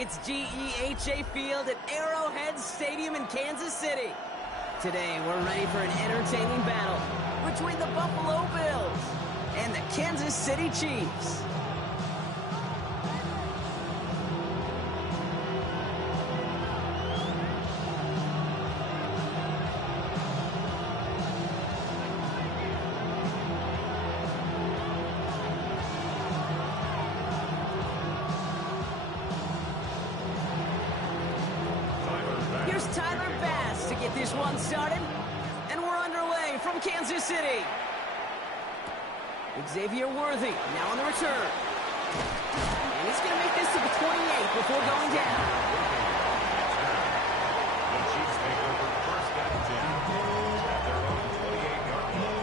It's GEHA Field at Arrowhead Stadium in Kansas City. Today, we're ready for an entertaining battle between the Buffalo Bills and the Kansas City Chiefs. This one started, and we're underway from Kansas City. Xavier Worthy now on the return. And he's going to make this to the 28 before going down. The Chiefs take over first and 10 at their own 28-yard line.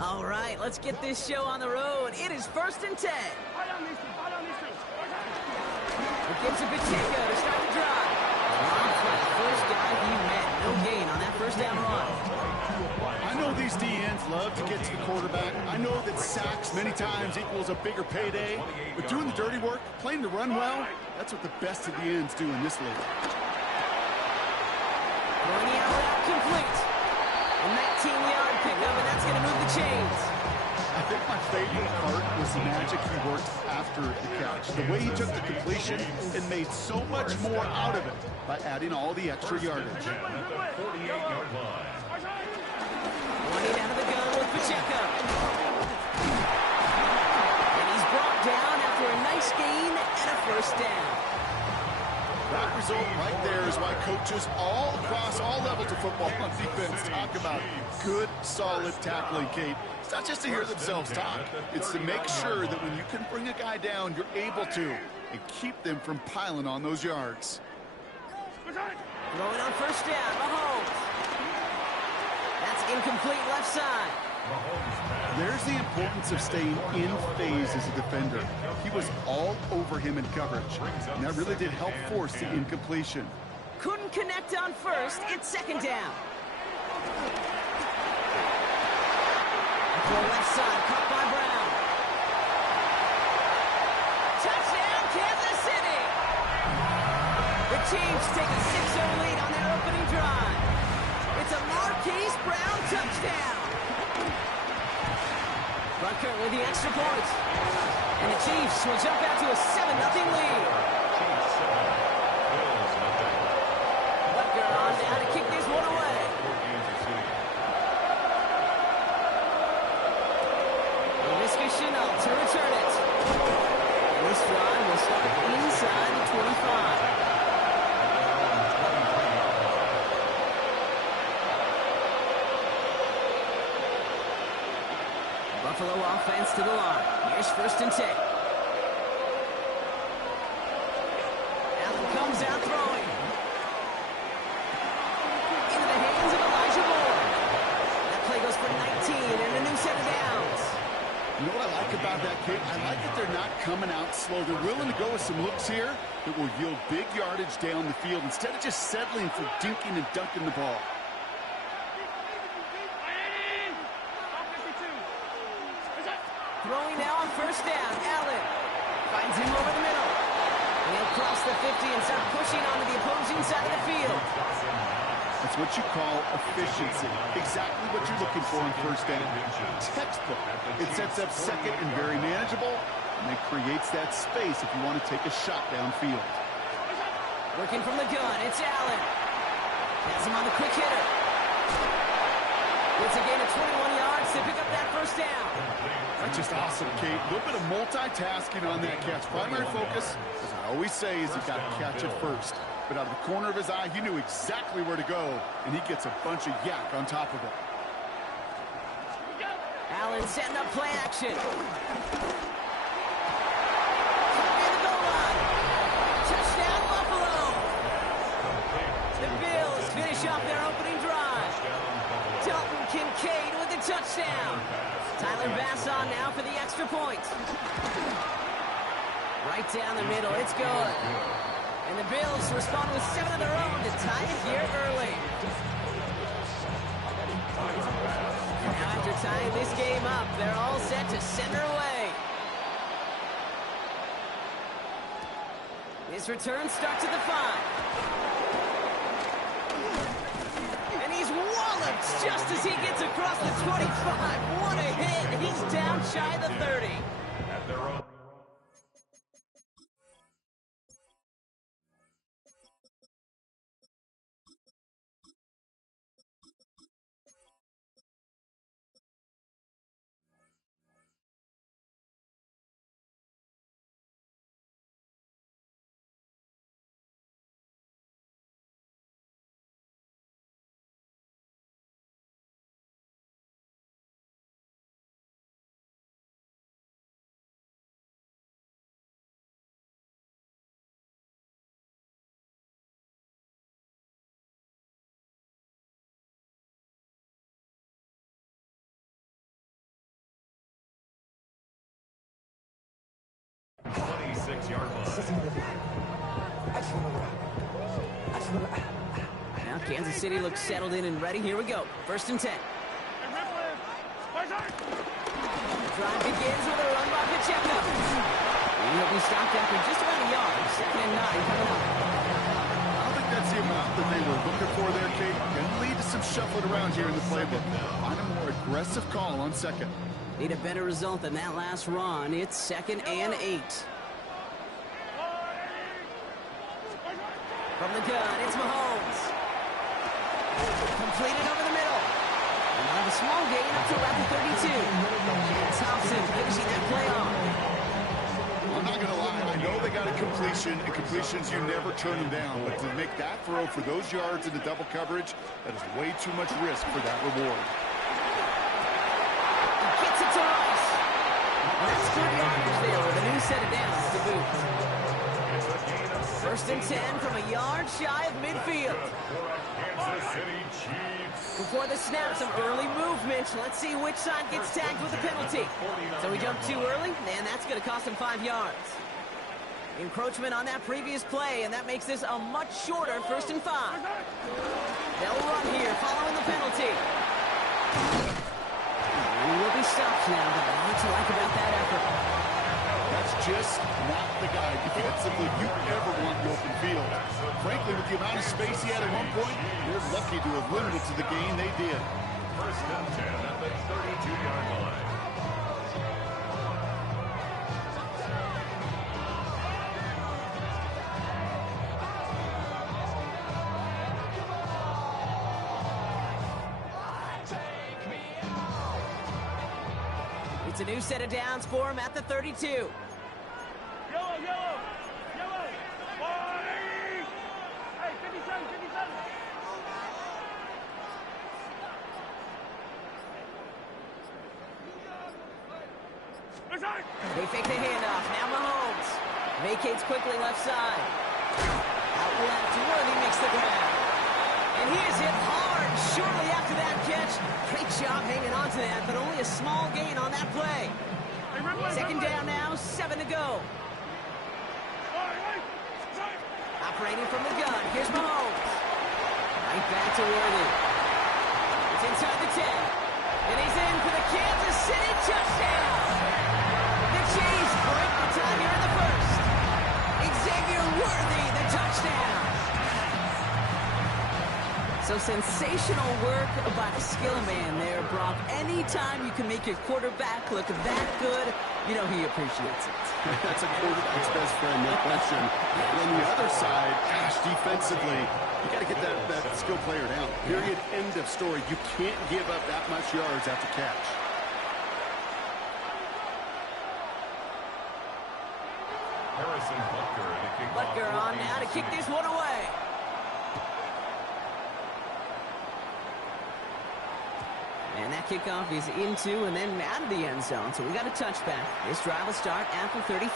All right, let's get this show on the road. It is 1st and 10. Gives a Pacheco to start the drive. First guy he met. No gain on that first down run. I know these DNs love to get to the quarterback. I know that sacks many times equals a bigger payday. But doing the dirty work, playing to run well, that's what the best of the ends do in this league. Throwing out complete. A 19-yard pickup, and that's going to move the chains. I think my favorite part was the magic he worked after the catch. The way he took the completion and made so much more out of it by adding all the extra yardage. At the 48-yard line. Running out of the gun with Pacheco. And he's brought down after a nice gain and a first down. That result right there is why coaches all across all levels of football on defense talk about good, solid tackling, Kate. It's not just to hear themselves talk. It's to make sure that when you can bring a guy down, you're able to, and keep them from piling on those yards. Throwing on first down, Mahomes. That's incomplete left side. There's the importance of staying in phase as a defender. He was all over him in coverage, and that really did help force the incompletion. Couldn't connect on first. It's second down. Throw left side, caught by Brown. Touchdown, Kansas City! The Chiefs take a 6-0 lead on their opening drive. It's a Marquise Brown touchdown. Butker with the extra point. And the Chiefs will jump out to a 7-0 lead. Butker on down to kick this one away. To return it. And this drive will start inside the 25. Buffalo offense to the line. Here's 1st and 10. Allen comes out throwing. Into the hands of Elijah Moore. That play goes for 19 and a new set of downs. You know what I like about that, Kate? I like that they're not coming out slow. They're willing to go with some looks here that will yield big yardage down the field instead of just settling for dinking and dunking the ball. Throwing now on first down. Allen finds him over the middle. And he'll cross the 50 and start pushing onto the opposing side of the field. That's what you call efficiency. Exactly what you're looking for in first down. Textbook. It sets up second and very manageable, and it creates that space if you want to take a shot downfield. Working from the gun, it's Allen. Has him on the quick hitter. It's a gain of 21 yards to pick up that first down. That's just awesome, Kate. A little bit of multitasking on that catch. Primary focus, as I always say, is you got to catch it first. But out of the corner of his eye, he knew exactly where to go, and he gets a bunch of yak on top of it. Allen setting up play action. Touchdown, Buffalo! The Bills finish off their opening drive. Dalton Kincaid with the touchdown. Tyler Bass on now for the extra point. Right down the middle, it's good. And the Bills Bills respond with 7 of their own to tie it here early. And now after tying this game up, they're all set to send her away. His return starts at the 5. And he's walloped just as he gets across the 25. What a hit. He's down shy of the 30. At their own. Now Kansas City looks settled in and ready. Here we go. 1st and 10. Drive begins with a run by Pacheco. He'll be stopped after just about a yard. 2nd and 9 coming up. I don't think that's the amount that they were looking for there, Kate. Going to lead to some shuffling around here in the playbook. Find a more aggressive call on 2nd. Need a better result than that last run. It's 2nd and 8. From the gun, it's Mahomes. Completed over the middle. And they'll have a small gain up to about the 32. And Thompson finishing that play off. I'm not going to lie. I know they got a completion, and completions, you never turn them down. But to make that throw for those yards into double coverage, that is way too much risk for that reward. He gets it to Rice. That's good yardage there with a new set of downs to boot. 1st and 10 from a yard shy of midfield. Before the snap, some early movement. Let's see which side gets tagged with a penalty. So we jumped too early, and that's going to cost him 5 yards. Encroachment on that previous play, and that makes this a much shorter 1st and 5. They'll run here following the penalty. He will be stopped now, but what to like about that effort? That's just not the guy defensively you ever want in the open field. Frankly, with the amount of space he had at one point, they're lucky to have limited to the gain they did. 1st and 10 at the 32-yard line. It's a new set of downs for him at the 32. Yellow! Hey, 57! They fake the handoff. Now Mahomes vacates quickly left side. Out left, Worthy makes the grab. And he is hit hard shortly after that catch. Great job hanging on to that, but only a small gain on that play. 2nd down now, 7 to go. Operating from the gun, here's Mahomes. Right back to Worthy. It's inside the 10. And he's in for the Kansas City touchdown. The Chiefs break the tie here in the 1st. Xavier Worthy, the touchdown. So sensational work by the skill man there, Brock. Anytime you can make your quarterback look that good, you know he appreciates it. That's a quarterback's best friend, no question. And on the other side, gosh, defensively, you got to get that skill player down. Period, end of story. You can't give up that much yards after catch. Harrison Butker on now to kick this one away. And that kickoff is into and then out of the end zone. So we got a touchback. This drive will start at the 35.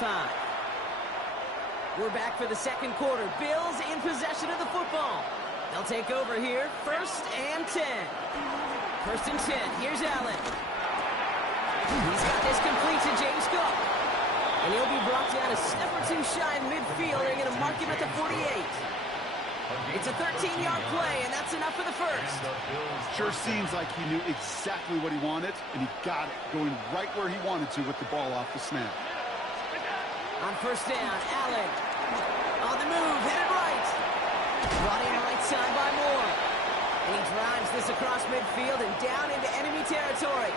We're back for the 2nd quarter. Bills in possession of the football. They'll take over here. 1st and 10. 1st and 10. Here's Allen. He's got this complete to James Cook. And he'll be brought down a step or two shy of midfield. They're going to mark him at the 48. It's a 13-yard play, and that's enough for the first. Sure seems like he knew exactly what he wanted, and he got it, going right where he wanted to with the ball off the snap. On first down, Allen. On the move, headed right. Brought in right side by Moore. And he drives this across midfield and down into enemy territory.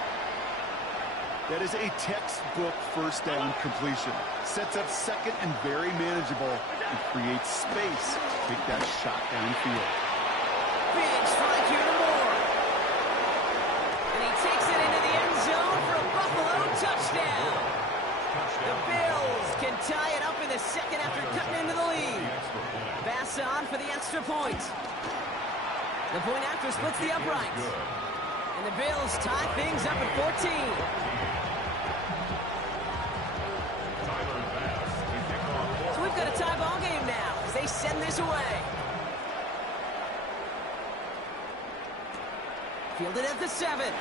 That is a textbook first down completion. Sets up second and very manageable and creates space to take that shot downfield. Big strike here to Moore. And he takes it into the end zone for a Buffalo touchdown. The Bills can tie it up in the second after cutting into the lead. Bass on for the extra point. The point after splits the uprights. And the Bills tie things up at 14. So we've got a tie ball game now as they send this away. Fielded at the 7.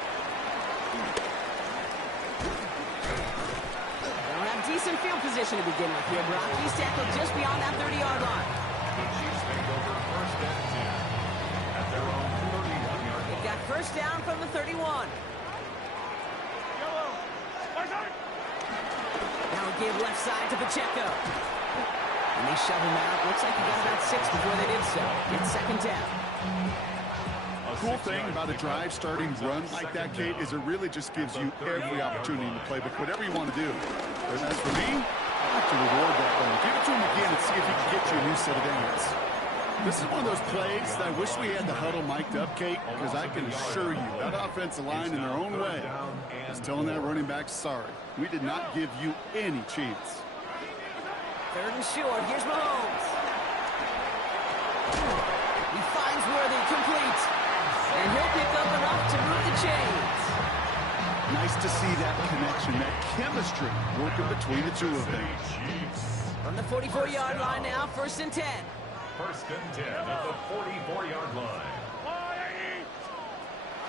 They'll have decent field position to begin with here, Brock. He's tackled just beyond that 30-yard line. The Chiefs take over first and 10 at their own 31-yard line. They've got first down from the 31. Now a give left side to Pacheco. And they shove him out. Looks like he got about 6 before they did so. It's second down. Cool thing about a drive starting run like that, Kate, is it really just gives you every opportunity in the playbook, whatever you want to do. But as for me, I like to reward that run. Give it to him again and see if he can get you a new set of downs. This is one of those plays that I wish we had the huddle mic'd up, Kate, because I can assure you that offensive line in their own way is telling that running back, sorry, we did not give you any chance. Third and short. Here's Mahomes. He finds Worthy, complete. And he'll pick up enough to move the chains. Nice to see that connection, that chemistry working between the two of them. From the 44-yard line now, first and 10. First and 10 at the 44-yard line.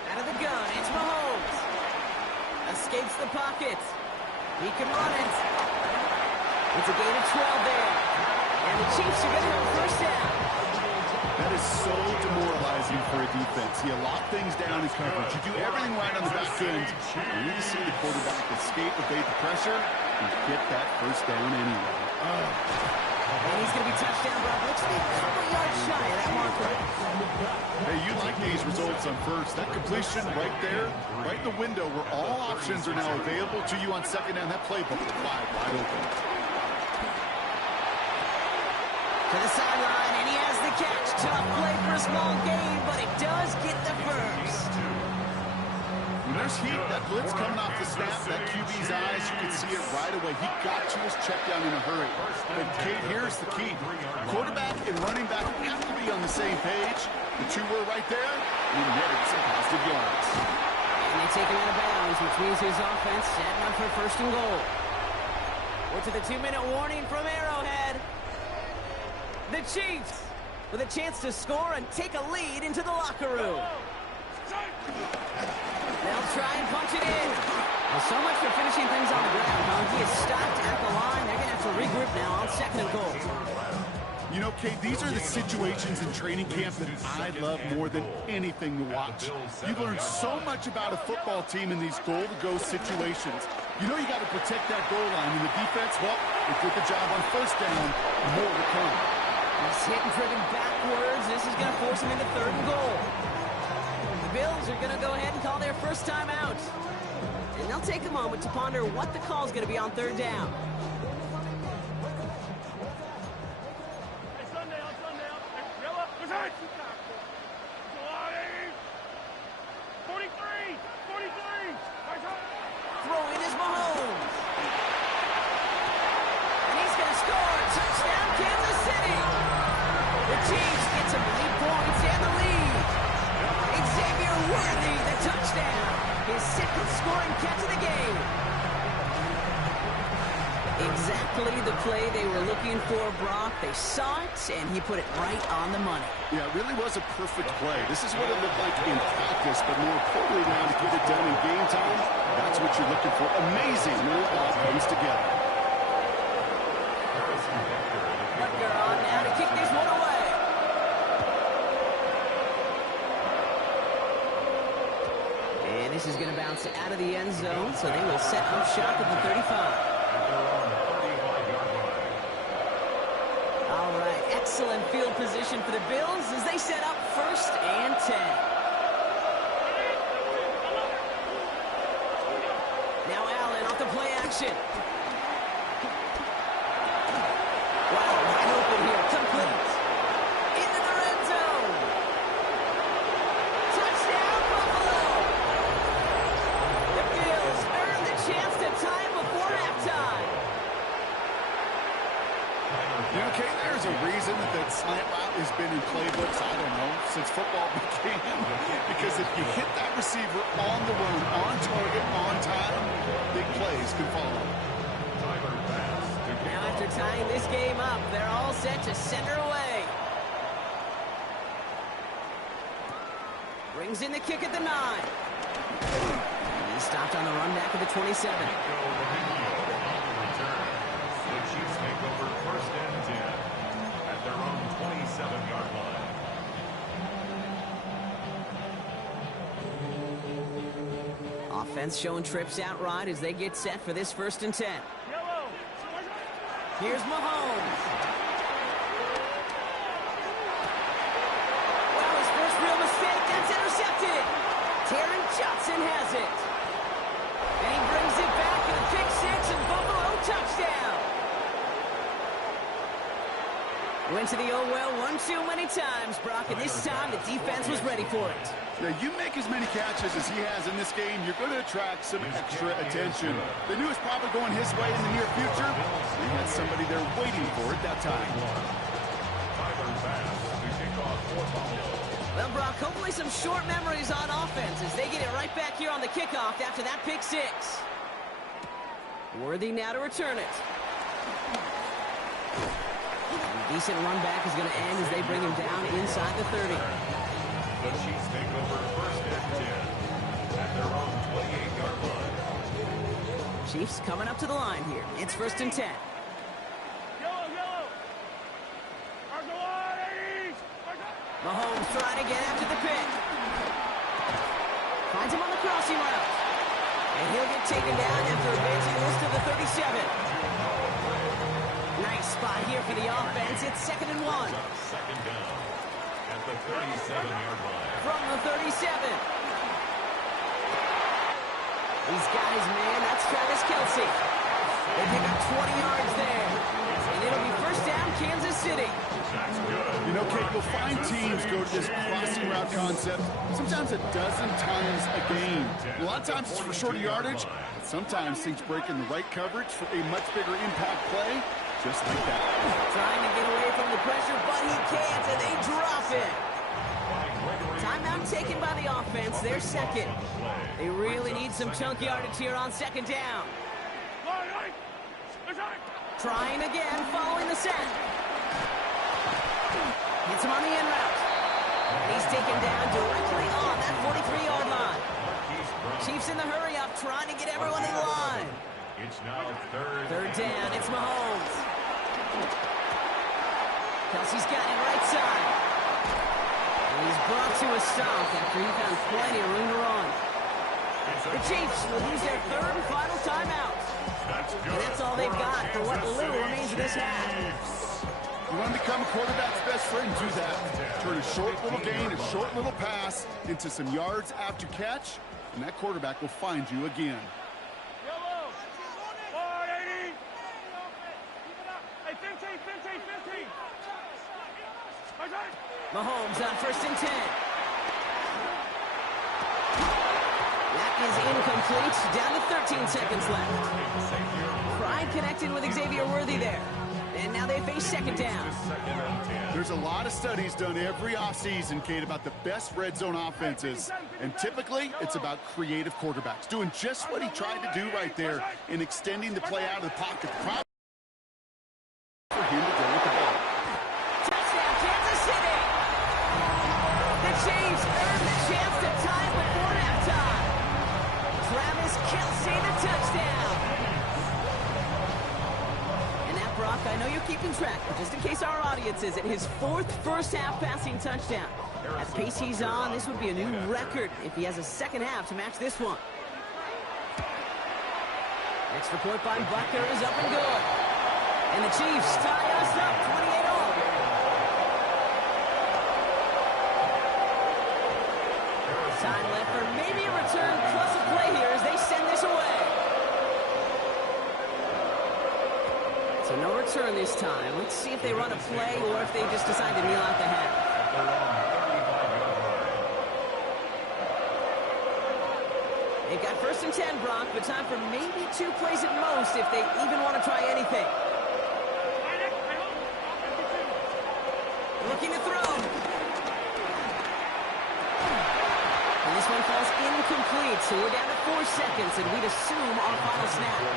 Out of the gun, it's Mahomes. Escapes the pocket. He can run it. It's a gain of 12 there. And the Chiefs are going to have a first down. That is so demoralizing for a defense. You lock things down in coverage. You do everything right on the back end. And you see the quarterback escape, evade the pressure, and get that first down anyway. And he's going to be touchdown, Brock. Looks to be a couple yards shy of that marker. Hey, you like these results on first. That completion right there, right in the window where all options are now available to you on second down. That playbook is wide open. To the sideline, and he has the catch. Tough play for a small gain, but it does get the first. When there's heat, that blitz coming off the snap, that QB's eyes, you can see it right away. He got to his check down in a hurry. But, Kate, here's the key. Quarterback and running back have to be on the same page. The two were right there, and he netted some positive yards. And they take him out of bounds, which means his offense setting up for first and goal. We're to the 2-minute warning from Arrowhead. The Chiefs with a chance to score and take a lead into the locker room. They'll try and punch it in. Well, so much for finishing things on the ground, huh? He is stopped at the line. They're going to have to regroup now on second and goal. You know, Kate, these are the situations in training camp that I love more than anything to watch. You learn so much about a football team in these goal-to-go situations. You know you got to protect that goal line. And the defense, well, they did the job on first down. More to come. He's hit and driven backwards. This is going to force him into third and goal. The Bills are going to go ahead and call their first time out. And they'll take a moment to ponder what the call is going to be on third down. Throw in is Mahomes. And he's going to score. Touchdown, Kansas City. The Chiefs get some late points and the lead. Xavier Worthy, the touchdown. His second scoring catch of the game. Exactly the play they were looking for, Brock. They saw it, and he put it right on the money. Yeah, it really was a perfect play. This is what it looked like in practice, but more importantly now to get it done in game time, that's what you're looking for. Amazing when it all comes together. Butker on now to kick this one away. is going to bounce out of the end zone, so they will set up shop at the 35. All right, excellent field position for the Bills as they set up 1st and 10. Now Allen off the play action. Wow, wide open here, complete. Into the red zone. Touchdown, Buffalo. The Bills earn the chance to tie it before halftime. You know, Kate, there's a reason that slant route has been in playbooks, I don't know, since football began. Because if you hit that receiver on the run, on target, on time, big plays can follow. Now after tying this game up, they're all set to send her away. Brings in the kick at the 9. He stopped on the run back at the 27. Offense showing trips out right as they get set for this 1st and 10. Here's Mahomes. Wow, his first real mistake. That's intercepted. Taron Johnson has it. And he brings it back in a pick 6 and Buffalo touchdown. Went to the oh well one too many times, Brock, and this time the defense was ready for it. Yeah, you make as many catches as he has in this game, you're going to attract some extra attention. The news is probably going his way in the near future. He had somebody there waiting for it that time. Well, Brock, hopefully some short memories on offense as they get it right back here on the kickoff after that pick 6. Worthy now to return it. A decent run back is going to end as they bring him down inside the 30. The Chiefs take over 1st and 10 at their own 28-yard line. Chiefs coming up to the line here. It's 1st and 10. Mahomes trying to get after the pick. Finds him on the crossing route. And he'll get taken down after advancing this to the 37. Nice spot here for the offense. It's 2nd and 1. Second down at the 37-yard line. From the 37. He's got his man. That's Travis Kelce. They pick up 20 yards there. And it'll be 1st down, Kansas City. You know, Kate, you'll find teams go to this crossing route concept sometimes a dozen times a game. A lot of times it's for shorter yardage, but sometimes things break in the right coverage for a much bigger impact play, just like that. Trying to get away from the pressure, but he can't, and they drop it. Timeout taken by the offense, their 2nd. They really need some chunk yardage here on 2nd down. Trying again, following the set. Gets him on the in route. And he's taken down directly on that 43-yard line. Chiefs in the hurry-up, trying to get everyone in line. It's now 3rd down, it's Mahomes. Kelce's got it right side. And he's brought to a stop after he found plenty of room to run. The Chiefs will use their 3rd and final timeout. And that's all they've got for what little remains of this half. You want to become a quarterback's best friend, do that. Turn a short little gain, a short little pass into some yards after catch, and that quarterback will find you again. Mahomes on 1st and 10. That is incomplete. Down to 13 seconds left. Pride connected with Xavier Worthy there. And now they face 2nd down. There's a lot of studies done every offseason, Kate, about the best red zone offenses. And typically, it's about creative quarterbacks, doing just what he tried to do right there in extending the play out of the pocket. The problem for him to go with the ball. Touchdown, Kansas City! The Chiefs earn the chance to tie before halftime. Travis Kelce, the touchdown. Brock, I know you're keeping track, but just in case our audience isn't, his 4th first-half passing touchdown. At the pace he's on, this would be a new record if he has a second half to match this one. Extra point by Bucker is up and good. And the Chiefs tie us up 28-all. Time left for maybe a return plus a play here as they send this away. So no return this time. Let's see if they run a play or if they just decide to kneel out the half. They've got 1st and 10, Brock, but time for maybe 2 plays at most if they even want to try anything. Looking to throw. And this one falls incomplete, so we're down to 4 seconds, and we'd assume our final snap.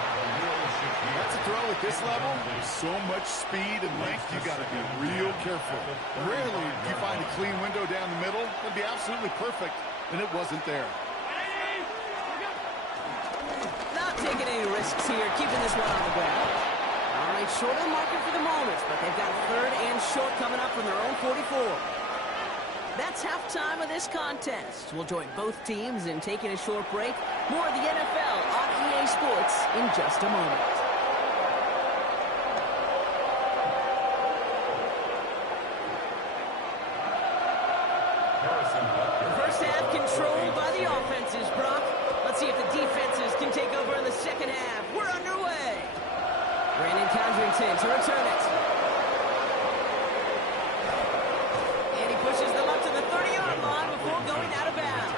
That's a throw at this level. There's so much speed and length, you got to be real careful. Rarely do you find a clean window down the middle. It'd be absolutely perfect, and it wasn't there. Not taking any risks here, keeping this one on the ground. All right, short of the marker for the moment, but they've got 3rd and short coming up from their own 44. That's halftime of this contest. We'll join both teams in taking a short break. More of the NFL on EA Sports in just a moment. The first half controlled by the offenses, Brock. Let's see if the defenses can take over in the second half. We're underway. Brandon Condrington to return it. And he pushes them up to the 30-yard line before going out of bounds.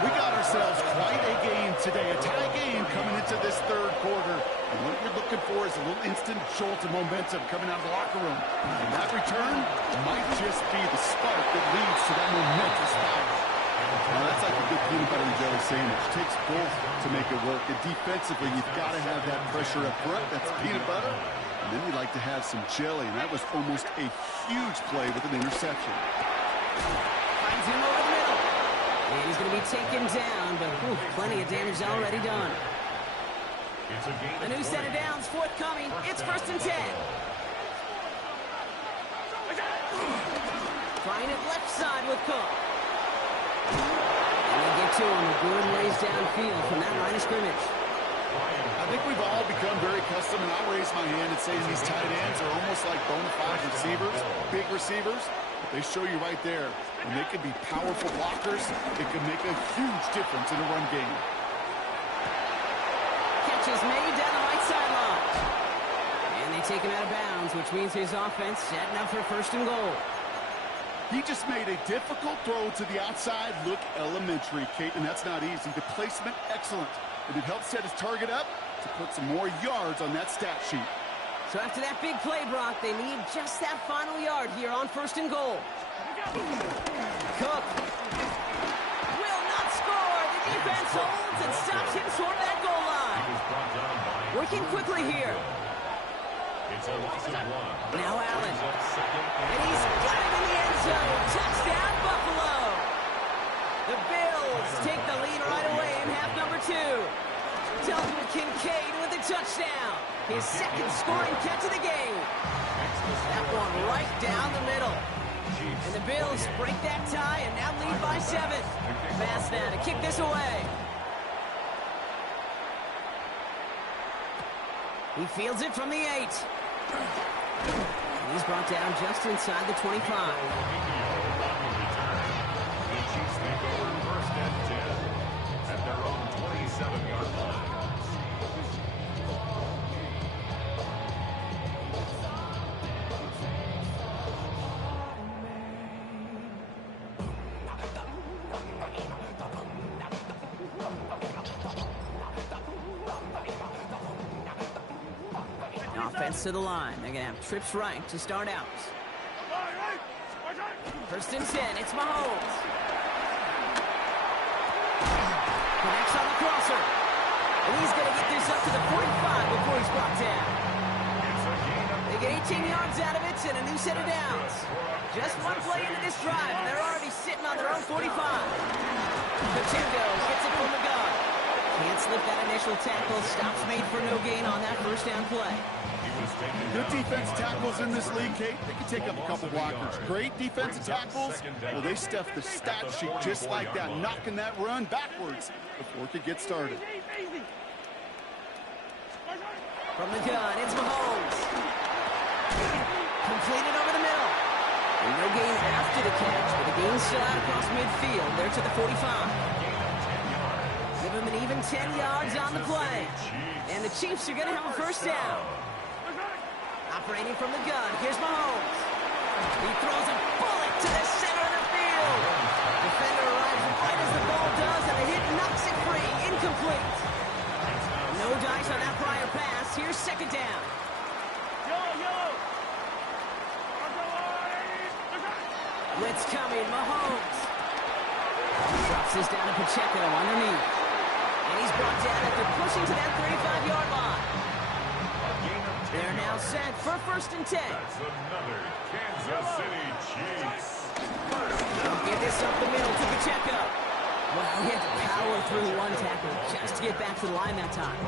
We got ourselves quite a game today, a tie game coming into this 3rd quarter. And what you're looking for is a little instant jolt of momentum coming out of the locker room. And that return might just be the spark that leads to that momentous fire. Now, that's like a good peanut butter and jelly sandwich. It takes both to make it work. And defensively, you've got to have that pressure up front. That's peanut butter. And then you like to have some jelly. And that was almost a huge play with an interception. Finds him over the middle. And he's going to be taken down, but plenty of damage already done. A new set of downs forthcoming. It's 1st and 10. Trying it left side with Cook. And they get to him. Good lays downfield from that line of scrimmage. I think we've all become very accustomed, and I'll raise my hand and say these tight ends are almost like bona fide receivers, big receivers. They show you right there. When they can be powerful blockers, it can make a huge difference in a run game. Catch is made down the right sideline. And they take him out of bounds, which means his offense setting up for 1st and goal. He just made a difficult throw to the outside look elementary, Kate, and that's not easy. The placement, excellent. And it helps set his target up to put some more yards on that stat sheet. So after that big play, Brock, they need just that final yard here on 1st and goal. Cook will not score. The defense holds and stops him short of that goal line. Working quickly here. Now Allen. And he's got it in the end zone. Touchdown, Buffalo. The Bills take the lead right away in half number 2. Dalton Kincaid with a touchdown. His 2nd scoring catch of the game. That one right down the middle. And the Bills break that tie and now lead by 7. Fast now to kick this away. He fields it from the 8. And he's brought down just inside the 25. The Chiefs take over 1st and 10 at their own 27-yard line. Offense to the line. They're going to have trips right to start out. 1st and 10. It's Mahomes. Connects on the crosser. And he's going to get this up to the 45 before he's brought down. They get 18 yards out of it and a new set of downs. Just one play into this drive, and they're already sitting on their own 45. Pacheco gets it from the gun. Can't slip that initial tackle. Stops made for no gain on that 1st down play. Good defense tackles in this league, Kate. They can take up a couple blockers. Great defensive tackles. Well, they stuff the stat sheet just like that, knocking that run backwards before it could get started. From the gun, it's Mahomes. Completed over the middle. And no gain after the catch, but the gain still out across midfield. They're to the 45. Give him an even 10 yards on the play. And the Chiefs are going to have a first down. Operating from the gun, here's Mahomes. He throws a bullet to the center of the field. Defender arrives right as the ball does, and the hit knocks it free. Incomplete. No dice on that prior pass. Here's second down. Blitz coming, Mahomes. Drops this down to Pacheco underneath. And he's brought down after pushing to that 35-yard line. They're now set for first and 10. That's another Kansas City Chiefs. They'll get this up the middle to Pacheco. Well, he had to power through one tackle just to get back to the line that time.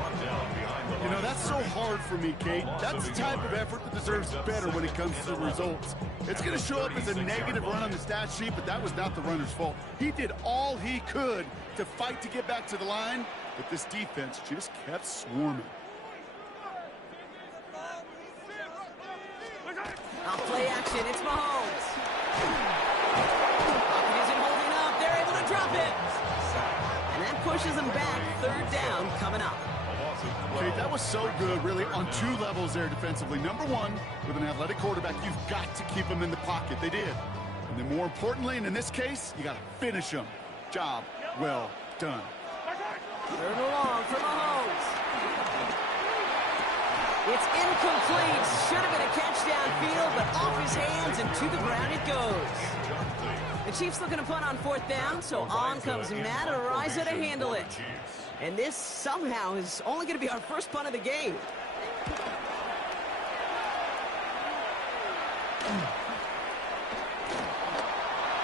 You know, that's so hard for me, Kate. That's the type of effort that deserves better when it comes to the results. It's going to show up as a negative run on the stat sheet, but that was not the runner's fault. He did all he could to fight to get back to the line, but this defense just kept swarming. On play action, it's Mahomes. Pocket isn't holding up. They're able to drop it. And that pushes them back. Third down coming up. Okay, that was so good, really, on two levels there defensively. Number one, with an athletic quarterback, you've got to keep him in the pocket. They did. And then more importantly, and in this case, you got to finish him. Job well done. Third and long for Mahomes. It's incomplete. Should have been a catch downfield, but off his hands and to the ground it goes. The Chiefs looking to punt on fourth down, so on comes Matt Araiza to handle it. And this somehow is only going to be our first punt of the game.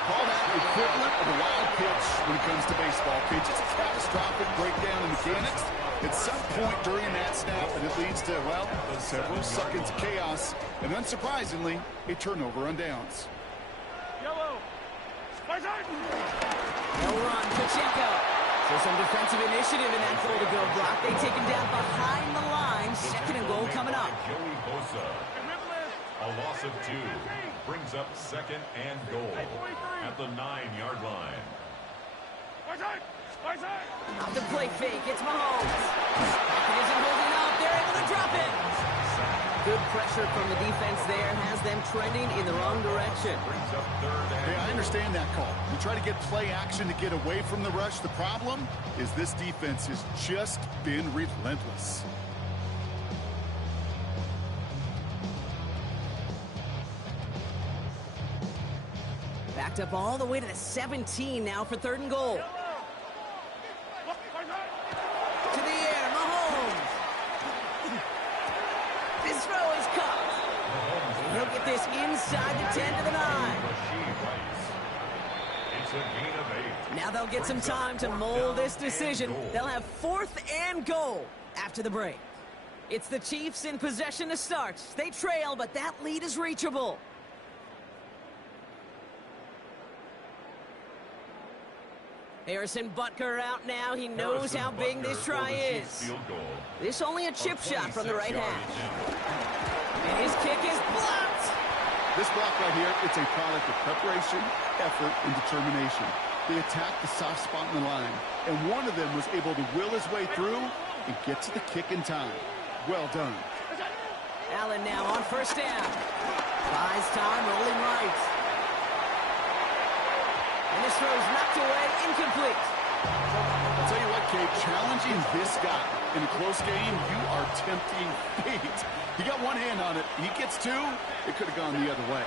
Call that equivalent of a wild pitch when it comes to baseball. Okay, just a catastrophic breakdown in mechanics. At some point during that snap, and it leads to, well, several seconds of chaos, and unsurprisingly, a turnover on downs. No run, Pacheco. So some defensive initiative in that goal-to-go block. They take him down behind the line. Second and goal coming up. Joey Bosa. A loss of 2 brings up second and goal at the 9-yard line. Off the play fake, it's Mahomes. Pocket isn't holding up. They're able to drop it. Good pressure from the defense there has them trending in the wrong direction. Brings up third and Hey, I understand that call. You try to get play action to get away from the rush. The problem is this defense has just been relentless. Backed up all the way to the 17 now for third and goal. To the air, Mahomes. This throw is caught. He'll get this inside the 10 to the 9. It's a gain of 8. Now they'll get some time to mold this decision. They'll have fourth and goal after the break. It's the Chiefs in possession to start. They trail, but that lead is reachable. Harrison Butker out now. He knows how big this try is. This only a chip shot from the right hash. And his kick is blocked. This block right here, it's a product of preparation, effort, and determination. They attacked the soft spot in the line, and one of them was able to will his way through and get to the kick in time. Well done. Allen now on first down. Buys time, rolling right. And this throw is knocked away, incomplete. I'll tell you what, Kate, challenging this guy in a close game, you are tempting fate. He got one hand on it. He gets two. It could have gone the other way.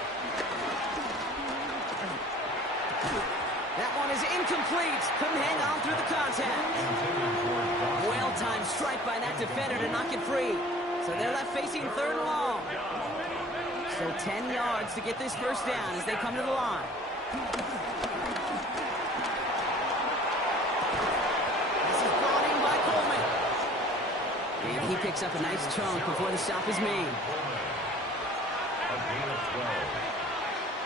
That one is incomplete. Couldn't hang on through the contact. Well-timed strike by that defender to knock it free. So they're left facing third and long. So 10 yards to get this first down as they come to the line. And he picks up a nice chunk before the stop is made. A gain of 12.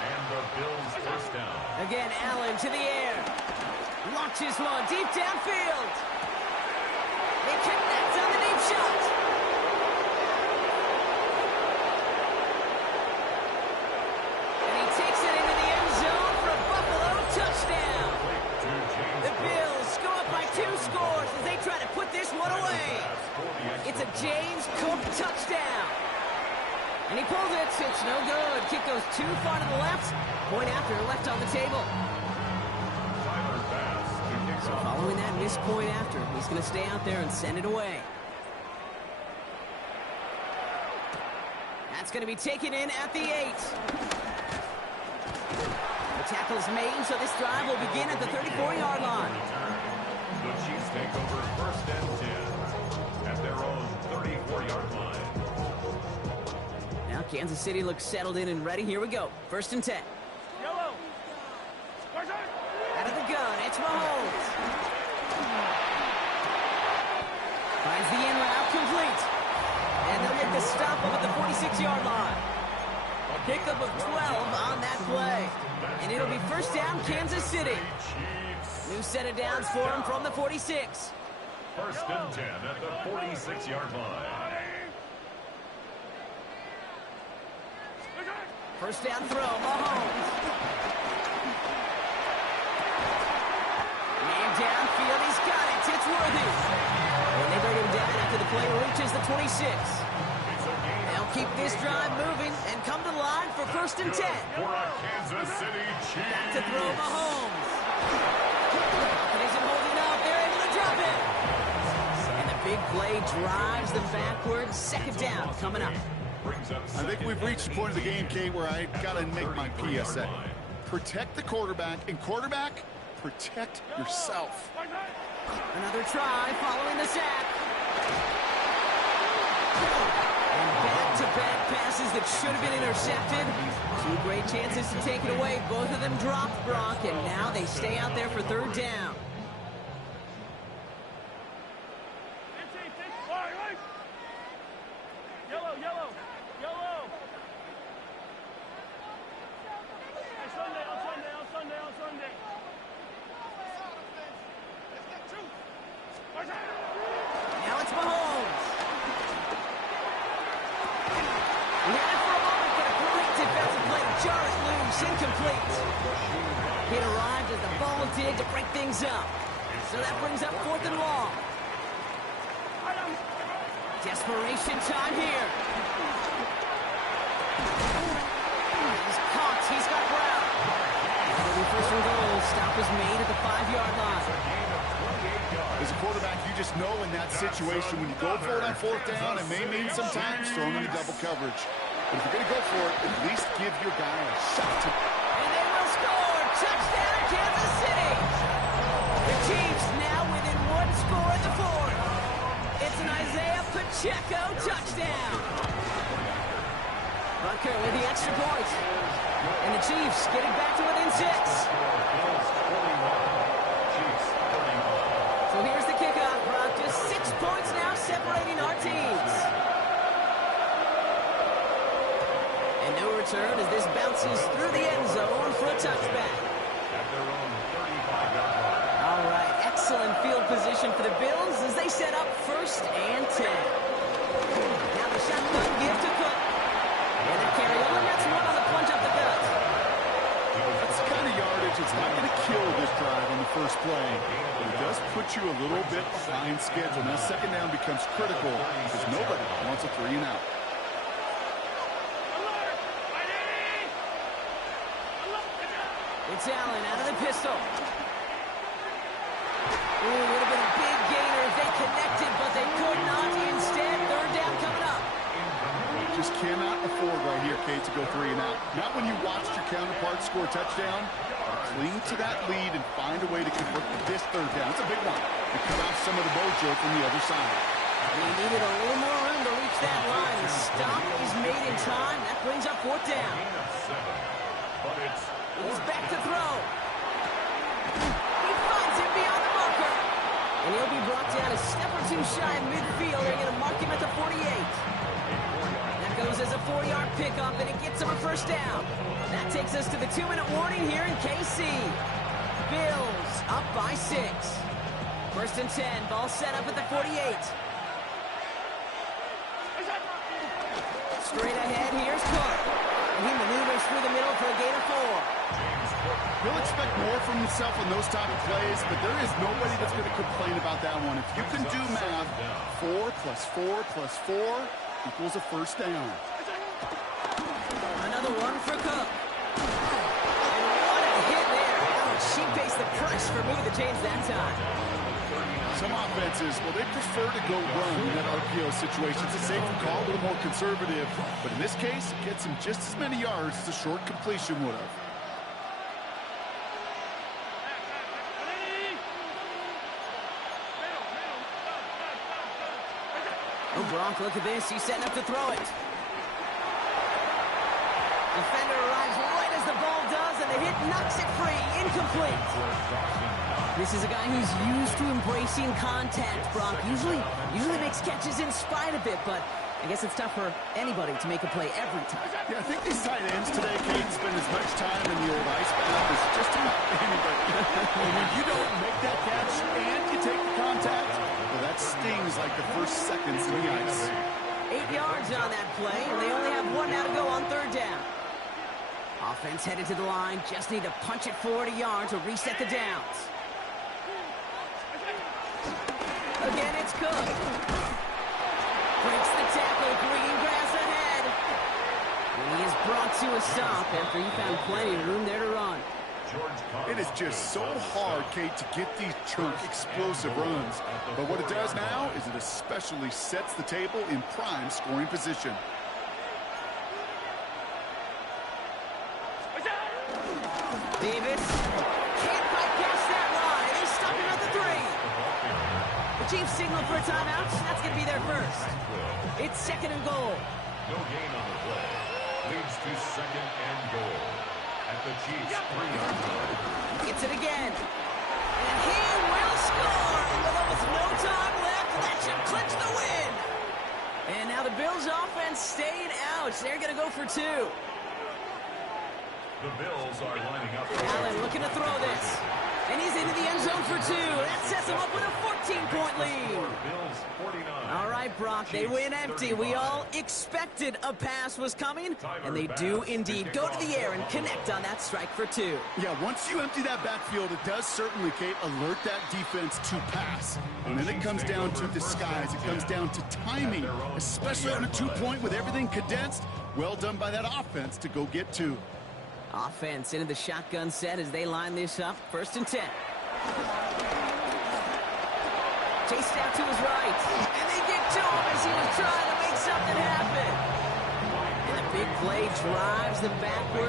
And the Bills first down. Again, Allen to the air. Launches one deep downfield. It connects on the deep shot. And he takes it into the end zone for a Buffalo touchdown. The Bills go up by 2 scores as they try to put this one away. It's a James Cook touchdown. And he pulls it. It's no good. Kick goes too far to the left. Point after left on the table. So following that missed point after, he's going to stay out there and send it away. That's going to be taken in at the 8. The tackle's made, so this drive will begin at the 34-yard line. The Chiefs take over first and 10 at their own 34-yard line. Now Kansas City looks settled in and ready. Here we go. First and 10. Yellow. Out of the gun, it's Mahomes. Finds the in route complete. And they'll make the stop up at the 46-yard line. A pickup of 12 on that play. And it'll be first down, Kansas City. New set of downs for him from the 46. First and 10 at the 46-yard line. First down throw, Mahomes. Man downfield, he's got it. It's worthy. And they bring him down after the play reaches the 26. They'll keep this drive moving and come to the line for first and 10. For a Kansas City Chiefs. Back to throw, Mahomes. And isn't holding up. They're able to drop it. And the big play drives them backwards. Second down coming up. I think we've reached the point of the game, Kate, where I got to make my PSA. Protect the quarterback, and quarterback, protect yourself. Another try following the sack. And back-to-back passes that should have been intercepted. 2 great chances to take it away. Both of them dropped, Brock, and now they stay out there for third down. Now it's Mahomes. He had it for a moment, but a great defensive play to jar it loose, incomplete. It arrived as the ball did to break things up. So that brings up 4th and long. Desperation time here. He's caught. He's got Brown. It'll be first and goal. Stop is made at the 5-yard line. As a quarterback, you just know in that situation, when you go for it on 4th down, it may mean sometimes throwing into double coverage. But if you're going to go for it, at least give your guy a shot to... And they will score! Touchdown, Kansas City! The Chiefs now within 1 score in the 4th. It's an Isaiah Pacheco touchdown. Bunker with the extra point. And the Chiefs getting back to within 6. So here's the kickoff, Brock. Just 6 points now separating our teams. And no return as this bounces through the end zone for a touchback. All right, excellent field position for the Bills as they set up first and 10. Now the shotgun give to Cook. And they carry on. That's one on the plunge up the gut. That's the kind of yardage. It's not going to kill this drive on the first play. But it does put you a little bit behind schedule. Now second down becomes critical because nobody wants a 3 and out. It's Allen out of the pistol. Ooh, would have been a big gainer if they connected, but they could not. Instead, third down coming up. Just cannot afford right here, Kate, to go 3 and out. Not when you watched your counterpart score a touchdown. Cling to that lead and find a way to convert this third down. It's a big one. And cut off some of the mojo from the other side. They needed a little more room to reach that line. The stop is made in time. That brings up 4th down. He's back to throw. He finds him beyond the bunker. And he'll be brought down a step or two shy of midfield. They're going to mark him at the 48. That goes as a 4-yard pickup, and it gets him a first down. That takes us to the 2-minute warning here in KC. Bills up by 6. First and 10. Ball set up at the 48. Straight ahead, here's Cook. And he maneuvers through the middle for a gain of 4. He'll expect more from himself on those type of plays, but there is nobody that's going to complain about that one. If you can do math, 4 plus 4 plus 4 equals a first down. Another one for Cook. And what a hit there. Ouch, she faced the price for moving the chains that time. Some offenses, well, they prefer to go run in that RPO situation. It's a safer call, a little more conservative. But in this case, it gets him just as many yards as a short completion would have. Oh, Gronk, look at this. He's setting up to throw it. Defender arrives right as the ball does, and the hit knocks it free. Incomplete. This is a guy who's used to embracing contact, Gronk. Usually makes catches in spite of it, but I guess it's tough for anybody to make a play every time. Yeah, I think these tight ends today, Kate, spend as much time in the old ice bath as just about anybody. And when you don't make that catch and you take the contact, well, that stings like the first seconds in the ice. 8 yards on that play, and they only have 1 now to go on third down. Offense headed to the line, just need to punch it forward a yard to reset the downs. Again, it's Cook. Breaks the tackle, green grass ahead. And he is brought to a stop after he found plenty of room there to run. It is just so hard, Kate, to get these chunk explosive runs. But what it does now is it especially sets the table in prime scoring position. Davis can't quite pass that line. They stop him at the 3. The Chiefs signal for a timeout. That's going to be their first. It's second and goal. No gain on the play. Leads to second and goal. At the Chiefs' 3-yard line. Gets it again. And he will score. With almost no time left, that should clinch the win. And now the Bills' offense staying out. They're going to go for 2. The Bills are lining up. Allen looking to throw this. And he's into the end zone for 2. That sets him up with a 14-point lead. Bills 49. All right, Brock, they win empty. We all expected a pass was coming, and they do indeed go to the air and connect on that strike for 2. Yeah, once you empty that backfield, it does certainly, Kate, alert that defense to pass. And then it comes down to disguise. It comes down to timing, especially on a 2-point with everything condensed. Well done by that offense to go get 2. Offense into the shotgun set as they line this up. First and 10. Chased out to his right. And they get to him as he was trying to make something happen. And a big play drives them backward.